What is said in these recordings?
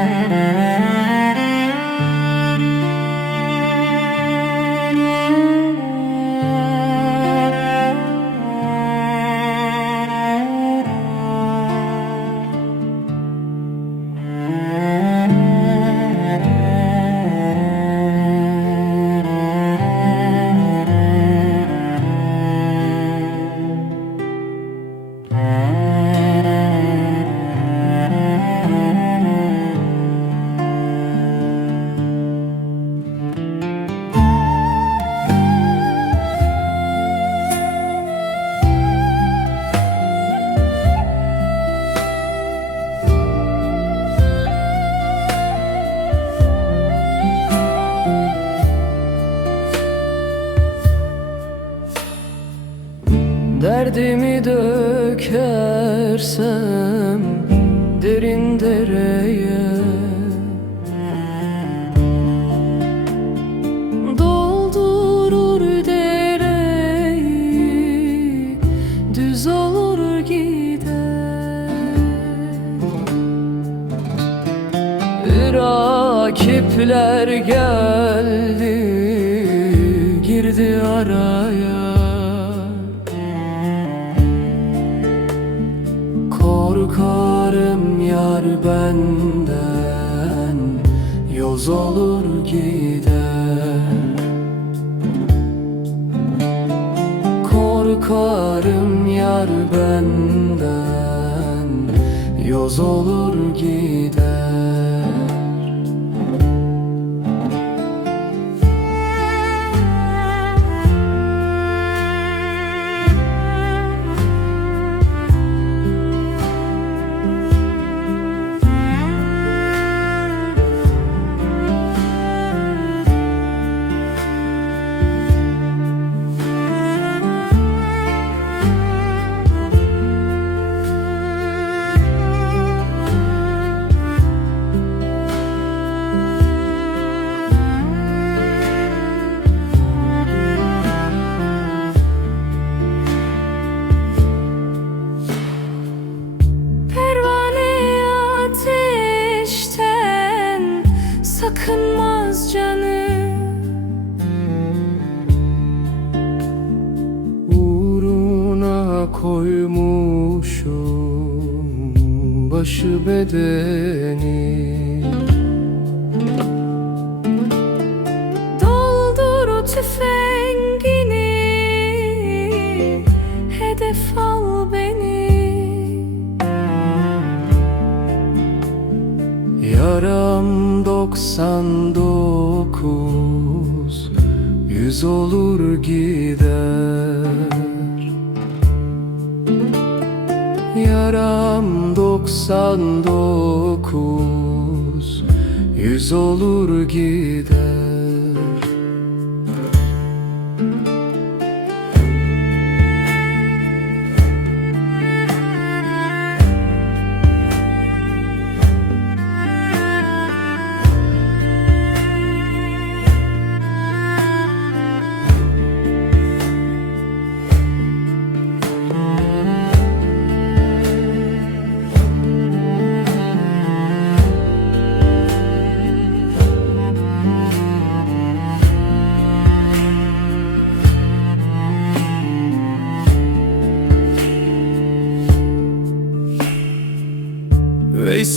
Müzik Derdimi dökersem derin dereye. Doldurur dereyi Düz olur gider. Rakipler geldi Girdi araya Korkarım yar benden Yoz olur gider. Korkarım yar benden Yoz olur gider başı bedeni. Doldur tüfengini Hedef al beni. Yaram 99 Yüz olur gider 99 Yüz olur gider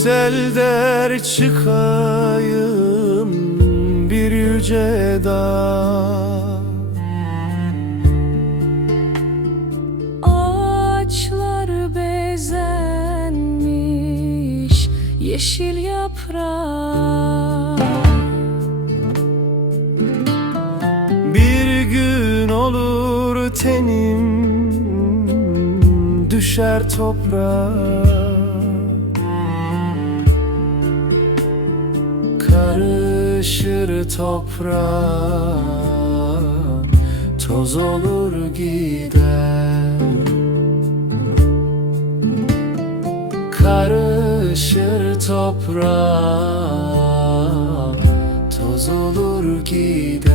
Veysel der çıkayım bir yüce dağ. Ağaçlar bezenmiş yeşil yaprak. Bir gün olur tenim düşer toprağa Karışır toprağa Toz olur gider. Karışır toprağa Toz olur gider